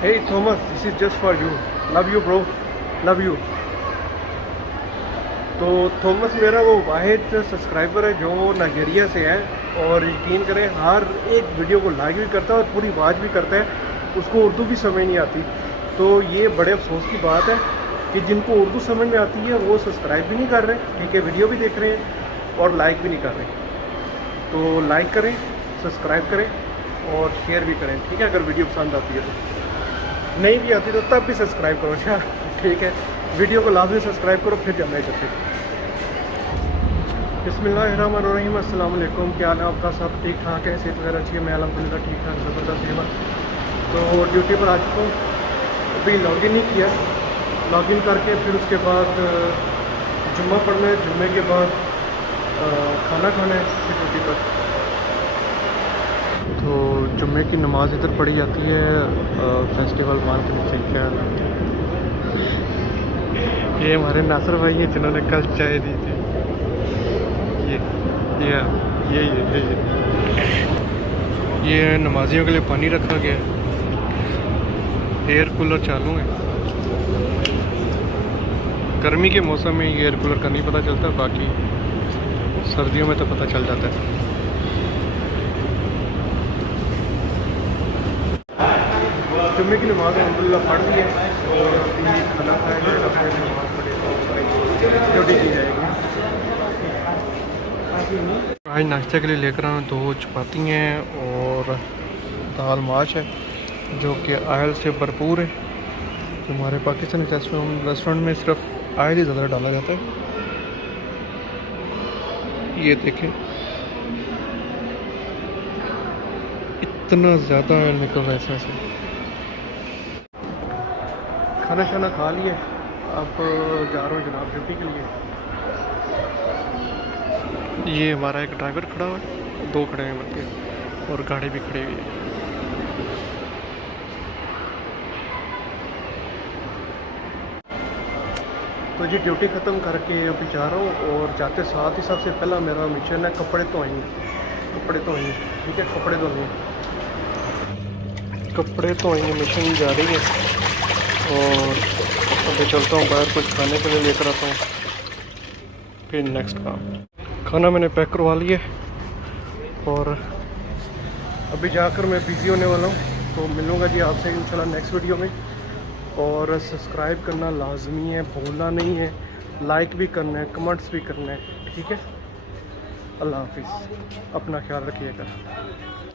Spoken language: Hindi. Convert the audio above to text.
Hey Thomas, this is just for you. Love you bro. Love you. तो थॉमस मेरा वो वाहिद सब्सक्राइबर है जो नाइजीरिया से है, और यकीन करें हर एक वीडियो को लाइक भी करता है और पूरी आवाज़ भी करता है। उसको उर्दू भी समझ नहीं आती, तो ये बड़े अफसोस की बात है कि जिनको उर्दू समझ में आती है वो सब्सक्राइब भी नहीं कर रहे, ठीक है, वीडियो भी देख रहे हैं और लाइक भी नहीं कर रहे। तो लाइक करें, सब्सक्राइब करें और शेयर भी करें, ठीक है। अगर वीडियो पसंद आती है तो, नहीं भी आती तो तब भी सब्सक्राइब करो, अच्छा ठीक है। वीडियो को लाजमी सब्सक्राइब करो, फिर जाना करते। बिस्मिल्लाहिर्रहमानिर्रहीम, अस्सलाम वालेकुम। क्या हाल है आपका? सब ठीक ठाक है? सेहत वगैरह अच्छी है? मैं अल्हम्दुलिल्लाह ठीक ठाक ज़बरदस्त सेवा। तो ड्यूटी पर आ चुका हूँ, अभी लॉगिन नहीं किया। लॉगिन करके फिर उसके बाद जुम्मा पढ़ना है, जुम्मे के बाद खाना खाना है, फिर ड्यूटी पर। तो जुम्मे की नमाज़ इधर पढ़ी जाती है फेस्टिवल मान के नीचे। क्या ये हमारे नासर भाई हैं जिन्होंने कल चाय दी थी। ये नमाजियों के लिए पानी रखा गया है। एयर कूलर चालू है। गर्मी के मौसम में ये एयर कूलर का नहीं पता चलता, बाकी सर्दियों में तो पता चल जाता है। जुम्मे की नमाज़ अल्हम्दुलिल्लाह पढ़ ली है और अभी खाना खाएंगे, फिर नमाज़ पढ़ेगा, ड्यूटी की जाएगी। आज नाश्ते के लिए लेकर आना 2 चपाती हैं और दाल माश है जो कि आयल से भरपूर है। तो हमारे पाकिस्तानी रेस्टोरेंट में सिर्फ आयल ही ज़्यादा डाला जाता है। ये देखें, इतना ज़्यादा आयल निकल रहा है इसमें से। खाना शाना खा लिए, अब जा रहा हूँ जनाब ड्यूटी के लिए। ये हमारा एक ड्राइवर खड़ा हुआ है, 2 खड़े हैं बल्कि, और गाड़ी भी खड़ी हुई है। तो जी ड्यूटी ख़त्म करके अभी जा रहा हूँ, और जाते साथ ही सबसे पहला मेरा मिशन है कपड़े धोएंगे, ठीक है, कपड़े धोएंगे मिशन जा रही है। और अभी चलता हूँ बाहर, कुछ खाने के लिए लेकर आता हूँ, फिर नेक्स्ट काम। खाना मैंने पैक करवा लिया और अभी जाकर मैं बिज़ी होने वाला हूँ। तो मिलूँगा जी आपसे इंशाल्लाह नेक्स्ट वीडियो में। और सब्सक्राइब करना लाजमी है, भूलना नहीं है, लाइक भी करना है, कमेंट्स भी करना है, ठीक है। अल्लाह हाफिज़, अपना ख्याल रखिएगा।